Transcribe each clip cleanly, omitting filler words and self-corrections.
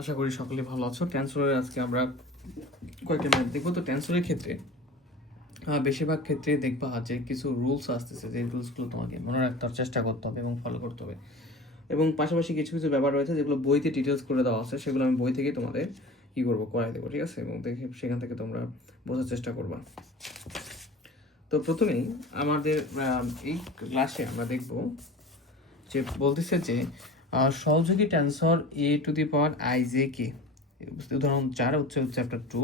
আশা করি সকলে ভালো আছো। টেনসরের আজকে আমরা কয়েকটা ম্যাথ দেখবো। তো টেনসরের ক্ষেত্রে বেশিরভাগ ক্ষেত্রে দেখবা যে কিছু রুলস আসতেছে, যে রুলসগুলো তোমাকে মনে রাখতে চেষ্টা করতে হবে এবং ফলো করতে হবে। এবং পাশাপাশি কিছু কিছু ব্যাপার রয়েছে যেগুলো বইতে ডিটেলস করে দেওয়া আছে, সেগুলো আমি বই থেকে তোমাদের কী করবো করাই দেবো, ঠিক আছে? এবং দেখে সেখান থেকে তোমরা বোঝার চেষ্টা করবা। তো প্রথমেই আমাদের এই ক্লাসে আমরা দেখব যে বলতেছে যে সহযোগী tensor A to the power I J কে, উদাহরণ 4 হচ্ছে চ্যাপ্টার 2,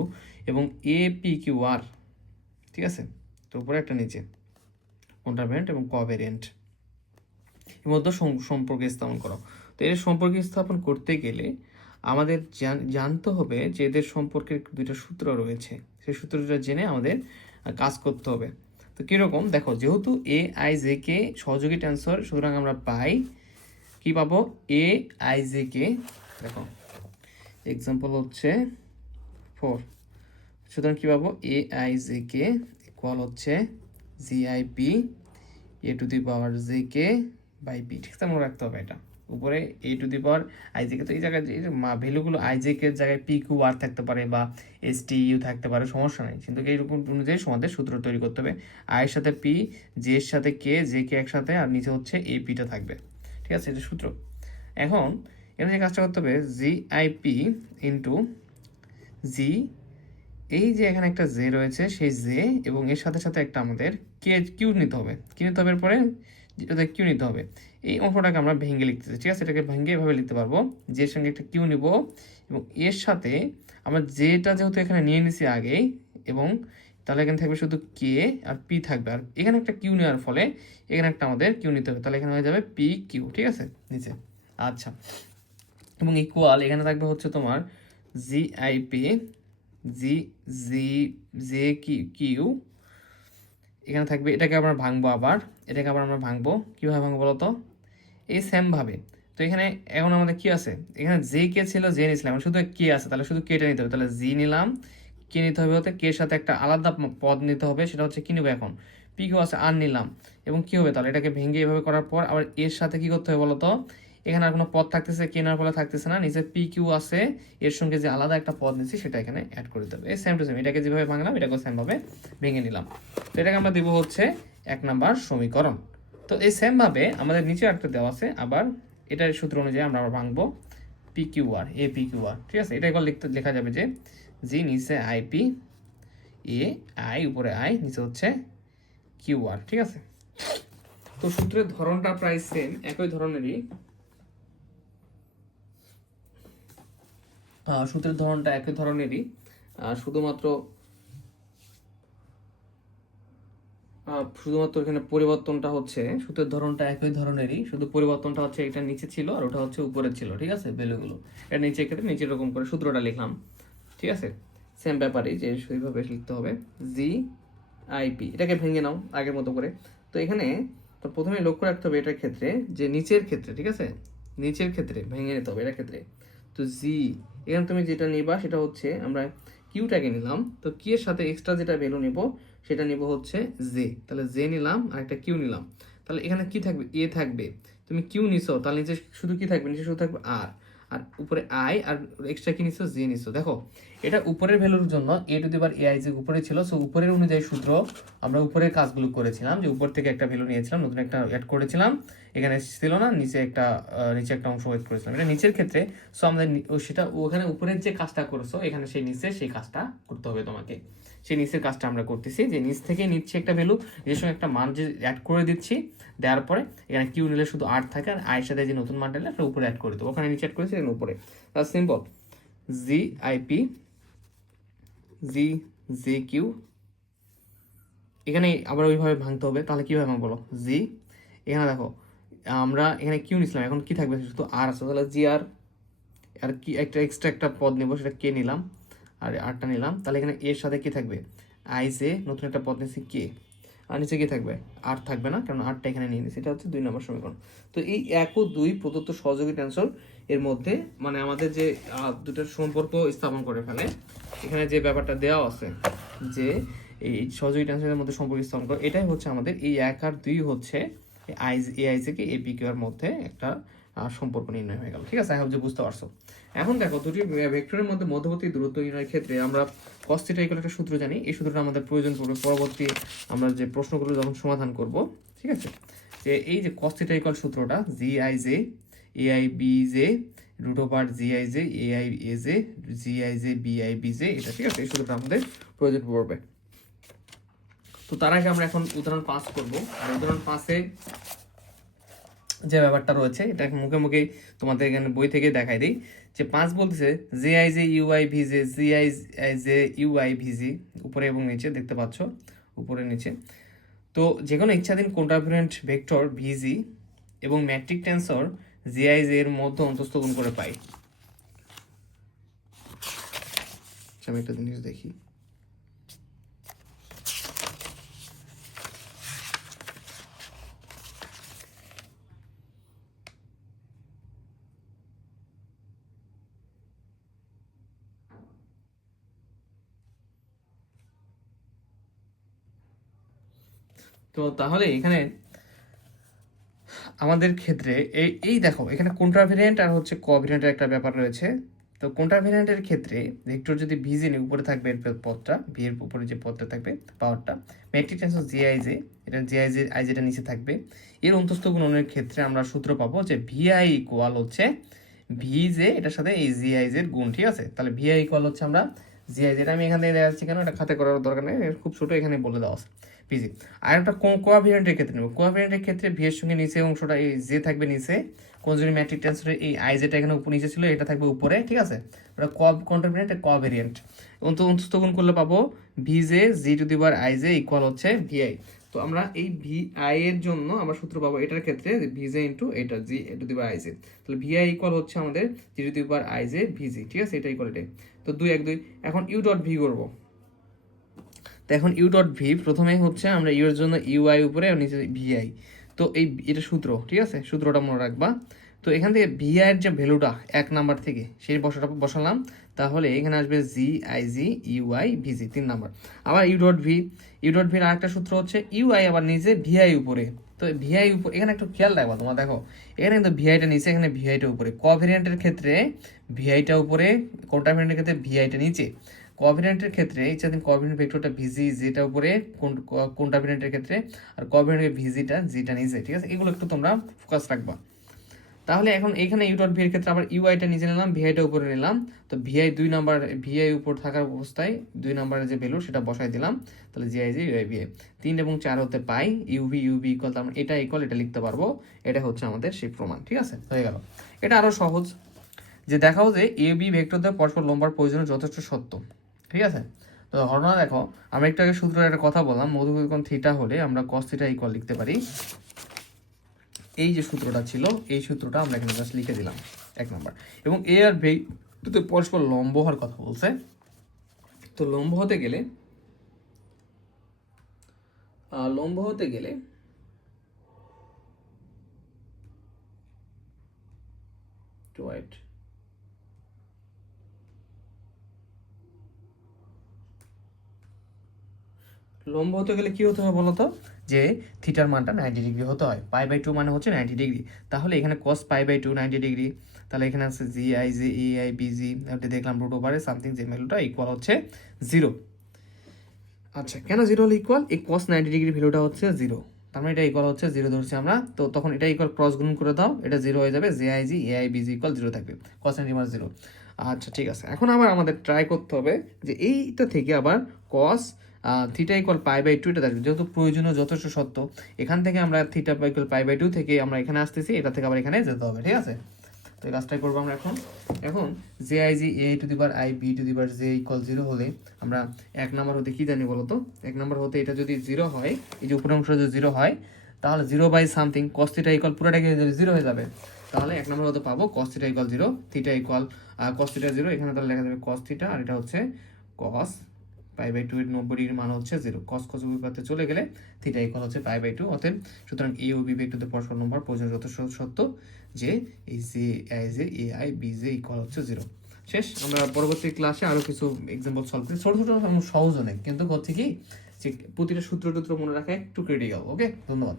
এবং এ পি কিউ আর, ঠিক আছে? তো উপরে একটা নিচে কোনটা ভ্যারিয়েন্ট এবং কভ্যারিয়েন্ট এর মধ্যে সম্পর্ক স্থাপন করো। তো এর সম্পর্ক স্থাপন করতে গেলে আমাদের জানতে হবে যে এদের সম্পর্কের দুইটা সূত্র রয়েছে, সেই সূত্রটা জেনে আমাদের কাজ করতে হবে। তো কীরকম দেখো, যেহেতু এ আই জে কে সহযোগী টেনসর, সুতরাং আমরা পাই কি পাবো, এ আই জে কে। দেখো এক্সাম্পল হচ্ছে 4, সুতরাং কী পাবো, A I J K equal হচ্ছে G I P A to the power J K by P, ঠিক আছে? মনে রাখতে হবে এটা। উপরে A to the power I J K, তো এই জায়গায় যে ভ্যালুগুলো আই জে কে জায়গায় পি কিউ আর থাকতে পারে বা এস টি ইউ থাকতে পারে, সমস্যা নেই, কিন্তু এইরকম অনুযায়ী আমাদের সূত্র তৈরি করতে হবে। আয়ের সাথে পি, জে এর সাথে কে, জে কে একসাথে, আর নিচে হচ্ছে এ পিটা থাকবে, ঠিক আছে? এটা সূত্র। এখন এর যে কাজটা করতে হবে, জি আই পি ইন্টু জি, এই যে এখানে একটা জে রয়েছে, সেই জে এবং এর সাথে সাথে একটা আমাদের কে কিউ নিতে হবে। কি নিতে হবে? এরপরে যেটা কিউ নিতে হবে। এই অংশটাকে আমরা ভেঙে লিখতেছি, ঠিক আছে? এটাকে ভেঙে এভাবে লিখতে পারবো, যে এর সঙ্গে একটা কিউ নিব এবং এর সাথে আমরা জেটা যেহেতু এখানে নিয়ে নিছি আগেই, এবং তাহলে এখানে থাকবে শুধু কে আর পি থাকবে, আর এখানে একটা কিউ নেওয়ার ফলে এখানে একটা আমাদের কিউ নিতে হবে, তাহলে এখানে হয়ে যাবে পি কিউ, ঠিক আছে? নিচে আচ্ছা, এবং ইকুয়াল এখানে থাকবে হচ্ছে তোমার G I P G G J Q, এখানে থাকবে। এটাকে আমরা ভাঙবো, আবার এটাকে আবার আমরা ভাঙবো। কীভাবে ভাঙবো বলো তো? এই সেমভাবে। তো এখানে এখন আমাদের কি আছে, এখানে জে কে ছিল, জে নিয়েছিলাম, শুধু কে আছে, তাহলে শুধু কেটা নিতে হবে। তাহলে জি নিলাম, কে নিতে হবে হতে কে সাথে একটা আলাদা পদ নিতে হবে, সেটা হচ্ছে কি নেবো এখন, পি কিউ আছে, আর নিলাম। এবং কি হবে তাহলে, এটাকে ভেঙে এভাবে করার পর আবার এর সাথে কি করতে হবে বলো তো? এখানে আর কোনো পদ থাকতেছে, কেনার ফলে থাকতেছে না, নিচে পি কিউ আছে, এর সঙ্গে যে আলাদা একটা পদ নিচ্ছি সেটা এখানে অ্যাড করে দিতে হবে। এই সেম টু সেম, এটাকে যেভাবে ভাঙলাম এটাকেও সেমভাবে ভেঙে নিলাম। তো এটাকে আমরা দিব হচ্ছে 1 নাম্বার সমীকরণ। তো এই সেমভাবে আমাদের নিচে একটা দেওয়া আছে, আবার এটার সূত্র অনুযায়ী আমরা আবার ভাঙবো P Q R, A P Q R, ঠিক আছে? এটা একবার লেখা যাবে যে জি নিচে আই পি, এ আই উপরে আই, নিচে হচ্ছে কিউ আর, ঠিক আছে? তো সূত্রের ধরনটা প্রায় সেম, একই ধরনেরই। সূত্রের ধরনটা একই ধরনেরই, শুধুমাত্র এখানে পরিবর্তনটা হচ্ছে, সূত্রের ধরনটা একই ধরনেরই, শুধু পরিবর্তনটা হচ্ছে এটা নিচে ছিল আর ওটা হচ্ছে উপরে ছিল, ঠিক আছে? ভ্যালুগুলো এটা নিচে কেটে নিচে এরকম করে সূত্রটা লিখলাম, ঠিক আছে? সেম ব্যাপারই, যে সেইভাবে লিখতে হবে জি আইপি। এটাকে ভেঙে নাও আগের মতো করে। তো এখানে তো প্রথমে লক্ষ্য রাখতে হবে এটার ক্ষেত্রে, যে নিচের ক্ষেত্রে, ঠিক আছে? নিচের ক্ষেত্রে ভেঙে নিতে হবে এটার ক্ষেত্রে। তো জি, এখানে তুমি যেটা নিবা সেটা হচ্ছে, আমরা কিউটাকে নিলাম, তো কি এর সাথে এক্সট্রা যেটা ভ্যালু নিব সেটা নিব হচ্ছে জে, তাহলে জে নিলাম আর একটা কিউ নিলাম। তাহলে এখানে কি থাকবে, এ থাকবে, তুমি কিউ নিছো, তাহলে নিচে শুধু কি থাকবে, নিচে শুধু থাকবে আর, আর উপরে আই, আর এক্সট্রা কি নিছো, জে নিছো। দেখো এটা উপরের ভ্যালুর জন্য এ to the power A I যে উপরে ছিল, সো উপরের অনুযায়ী সূত্র আমরা উপরের কাজগুলো করেছিলাম, যে উপর থেকে একটা ভ্যালু নিয়েছিলাম, নতুন একটা অ্যাড করেছিলাম, এখানে ছিল না, নিচে একটা অংশ অ্যাড করেছিলাম, এটা নিচের ক্ষেত্রে। সো আমাদের সেটা ওখানে উপরের যে কাজটা করেছো, এখানে সেই নিচে সেই কাজটা করতে হবে তোমাকে। সেই নিচের কাজটা আমরা করতেছি, যে নিচ থেকে নিচ্ছে একটা ভ্যালু, এর সঙ্গে একটা মান যে অ্যাড করে দিচ্ছি, দেওয়ার পরে এখানে কিউ নিলে শুধু আর থাকে, আর আয়ের সাথে যে নতুন মানটা নিলে উপরে অ্যাড করে দেবো, ওখানে নিচে অ্যাড করেছি, এখানে উপরে। তার সিম্পল জি আইপি জি জে কিউ, এখানে আবার ওইভাবে ভাঙতে হবে। তাহলে কীভাবে ভাঙবো বলো? জি, এখানে দেখো আমরা এখানে কিউ নিছিলাম, এখন কি থাকবে, শুধু আর আছে, তাহলে জি আর, আর কি একটা এক্সট্রা একটা পদ নেবো, সেটা কে নিলাম আর আরটা নিলাম। তাহলে এখানে এর সাথে কি থাকবে, আই জে, নতুন একটা পদ নিচ্ছি কে, আর নিচে কি থাকবে, আর থাকবে না, কারণ আরটা এখানে নিয়ে নিচ্ছি। এটা হচ্ছে 2 নম্বর সমীকরণ। তো এই 1 ও 2 প্রদত্ত সহযোগী টেনসর এর মধ্যে, মানে আমাদের যে দুটোর সম্পর্ক স্থাপন করে ফেলে, এখানে যে ব্যাপারটা দেওয়া আছে, যে এই সহযোগী টেনসরের মধ্যে সম্পর্ক স্থাপন করে, এটাই হচ্ছে আমাদের এই 1 আর 2 হচ্ছে A I J K A P Q এর মধ্যে একটা সম্পর্ক নির্ণয় হয়ে গেল। ঠিক আছে, আই হোপ যে বুঝতে পারছো। এখন দেখো দুটি ভেক্টরের মধ্যে মধ্যবর্তী দূরত্ব নির্ণয়ের ক্ষেত্রে আমরা cos θ ইকুয়াল একটা সূত্র জানি। এই সূত্রটা আমাদের প্রয়োজন পড়বে পরবর্তী আমরা যে প্রশ্নগুলো যখন সমাধান করব। ঠিক আছে, যে এই যে cos θ ইকুয়াল সূত্রটা GIJ AIBJ root over GIJ AIAJ GIJ BIBJ, এটা ঠিক আছে, এই সূত্রটা আমাদের প্রয়োজন পড়বে। তো তার আগে আমরা এখন উদাহরণ 5 করব। আর উদাহরণ 5-এ যে ব্যাপারটা রয়েছে এটা মুখে মুখেই তোমাদের এখানে বই থেকে দেখাই দিই। যে 5 বলতেছে JIJ UIVJ GIJ UIVJ উপরে এবং নিচে দেখতে পাচ্ছ, উপরে নিচে। তো যে কোনো ইচ্ছাধীন কোয়াড্রান্ট ভেক্টর VG এবং ম্যাট্রিক টেন্সর GIJ এর মধ্যে অন্তস্থ গুণ করে পাই। আমি একটা জিনিস দেখি। তো তাহলে এখানে আমাদের ক্ষেত্রে এই দেখো এখানে কন্ট্রাভেরিয়েন্ট আর হচ্ছে কোভেরিয়েন্টের একটা ব্যাপার রয়েছে। তো কন্ট্রাভেরিয়েন্টের ক্ষেত্রে ভেক্টর যদি ভিজি নিয়ে উপরে থাকবে এর পদটা, ভি এর উপরে যে পদটা থাকবে পাওয়ারটা, ম্যাট্রিক টেন্সর GIJ, এটা GIJ আইজেটা নিচে থাকবে। এর অন্তস্থ গুণনের ক্ষেত্রে আমরা সূত্র পাবো যে VI ইকুয়াল হচ্ছে ভিজে এটার সাথে এই GIJ এর গুণ। ঠিক আছে, তাহলে VI ইকুয়াল হচ্ছে আমরা GIJ, এটা আমি এখানে দেখা যাচ্ছে কেন, এটা খাতে করার দরকার নেই, খুব ছোট এখানে বলে দেওয়া আছে পিজি। আর একটা কোয়াভেরিয়েন্টের ক্ষেত্রে নেব। কোয়াভেরিয়েন্টের ক্ষেত্রে ভি এর সঙ্গে নিচে অংশটা এই জে থাকবে নিচে, কনজুগেট ম্যাট্রিক টেন্সরের এই আই যেটা এখানে উপর নিচে ছিল এটা থাকবে উপরে। ঠিক আছে, ওটা কন্ট্রাভেরিয়েন্ট কোয়াভেরিয়েন্ট অন্তস্থ গুণ করলে পাবো V J G to the power I J equal হচ্ছে ভিআই। তো আমরা এই ভিআই এর জন্য আমরা সূত্র পাবো এটার ক্ষেত্রে ভিজে ইন্টু এটা G to the power I J. তাহলে ভিআই ইকুয়াল হচ্ছে আমাদের G to the power I J V G. ঠিক আছে, এটা ইকুয়াল এটাই। তো 2 1 2 এখন ইউ ডট ভি করবো। তো এখন ইউ ডট ভি প্রথমে হচ্ছে আমরা ইউ এর জন্য ইউআই উপরে আর নিচে ভিআই। তো এটা সূত্র। ঠিক আছে, সূত্রটা মনে রাখবা। তো এখান থেকে ভিআই এর যে ভ্যালুটা 1 নাম্বার থেকে সেই বসালাম, তাহলে এখানে আসবে GIG UI VG 3 নাম্বার। আবার ইউ ডট ভির আরেকটা সূত্র হচ্ছে ইউআই আবার নিচে ভিআই উপরে। তো ভিআই উপর এখানে একটু খেয়াল রাখবা তোমরা, দেখো এখানে কিন্তু ভিআইটা নিচে, এখানে ভিআইটা উপরে। কোভেরিয়েন্টের ক্ষেত্রে ভিআইটা উপরে, কন্ট্রাভেরিয়েন্টের ক্ষেত্রে ভিআইটা নিচে। কোভেরিয়েন্টের ক্ষেত্রে ইচ্ছাধীন কোভেরিয়েন্ট ভেক্টরটা ভিজি যেটা উপরে কন্ট্রাভেরিয়েন্টের ক্ষেত্রে, আর কোভেরিয়েন্টের ভিজিটা জিটা নিচে। ঠিক আছে, এগুলো একটু তোমরা ফোকাস রাখবা। তাহলে এখন এখানে ইউ ডট ভি এর ক্ষেত্রে আবার ইউআইটা নিচে নিলাম, ভিআইটা উপরে নিলাম। তো ভিআই 2 নাম্বার, ভিআই উপর থাকার অবস্থায় 2 নাম্বারের যে ভ্যালু সেটা বসাই দিলাম। তাহলে জিআইজি ইউআই ভিআই 3 এবং 4 হতে পাই ইউভি ইকুয়াল, আমরা এটা ইকুয়াল এটা লিখতে পারবো। এটা হচ্ছে আমাদের সেই প্রমাণ। ঠিক আছে, হয়ে গেল। এটা আরো সহজ, যে দেখাও যে এ বি ভেক্টরদের পরস্পর লম্বার প্রয়োজন যথেষ্ট সত্য। ঠিক আছে, তো ঘটনা দেখো, আমরা একটু আগে সূত্রের একটা কথা বললাম, মধুকোণ থিটা হলে আমরা cos থিটা ইকুয়াল লিখতে পারি। এই যে সূত্রটা ছিল এই সূত্রটা আমরা এখানে জাস্ট লিখে দিলাম 1 নাম্বার। এবং এ আর ভি তো পরস্পর লম্ব হওয়ার কথা বলছে। তো লম্ব হতে গেলে টু ওয়াইট লম্ব হতে গেলে কি হতে হবে বলতো, যে থিটার মানটা 90 ডিগ্রি হতে হয়। π/2 মানে হচ্ছে 90 ডিগ্রি। তাহলে এখানে cos π/2 90 ডিগ্রি, তাহলে এখানে আছে GIJ AI BG, এটা দেখলাম রুট ওভারে সামথিং, যে ভ্যালুটা ইকুয়াল হচ্ছে 0। আচ্ছা, কেন 0 হলো ইকুয়াল? এই cos 90 ডিগ্রি ভ্যালুটা হচ্ছে 0, তার মানে এটা ইকুয়াল হচ্ছে 0 ধরছি আমরা। তো তখন এটা ইকুয়াল ক্রস গুণ করে দাও, এটা 0 হয়ে যাবে, GIJ AI BG ইকুয়াল 0 থাকবে, cos 90 মানে 0। আচ্ছা ঠিক আছে, এখন আবার আমাদের ট্রাই করতে হবে যে এইটা থেকে আবার cos থিটা ইকুয়াল π/2 এটা দেখবে, যেহেতু প্রয়োজনীয় যথেষ্ট সত্য, এখান থেকে আমরা থিটা ইকুয়াল π/2 থেকে আমরা এখানে আসতেছি, এটা থেকে আবার এখানে যেতে হবে। ঠিক আছে, তো এই কাজটাই করবো আমরা এখন JIJ A two the power I B two the power J equal 0 হলে আমরা 1 নাম্বার হতে কি জানি বলতো? 1 নাম্বার হতে এটা যদি 0 হয়, এই যে উপরের অংশটা যদি 0 হয়, তাহলে 0 by something cos theta equal পুরোটা কি হয়ে যাবে? 0 হয়ে যাবে। তাহলে 1 নাম্বার হতে পাবো cos theta equal 0, theta equal cos theta 0, এখানে তাহলে লেখা যাবে cos থিটা, আর এটা হচ্ছে cos π/2 এর 90 ডিগ্রির মান হচ্ছে 0। cos cos বিপাতে চলে গেলে থিটা ইকুয়াল হচ্ছে π/2। অতএব সুতরাং এ ও বি ভেক্টরদের পরস্পর লম্বার প্রয়োজন যথেষ্ট সত্য, যে এই JIJ AI BJ ইকুয়াল হচ্ছে 0। শেষ। আমরা পরবর্তী ক্লাসে আরো কিছু এক্সাম্পল সলভ করি, ছোট ছোট সহজ অনেক, কিন্তু হচ্ছে কি যে প্রতিটা সূত্র মনে রাখা একটু ক্রিটিক্যাল। ওকে, ধন্যবাদ।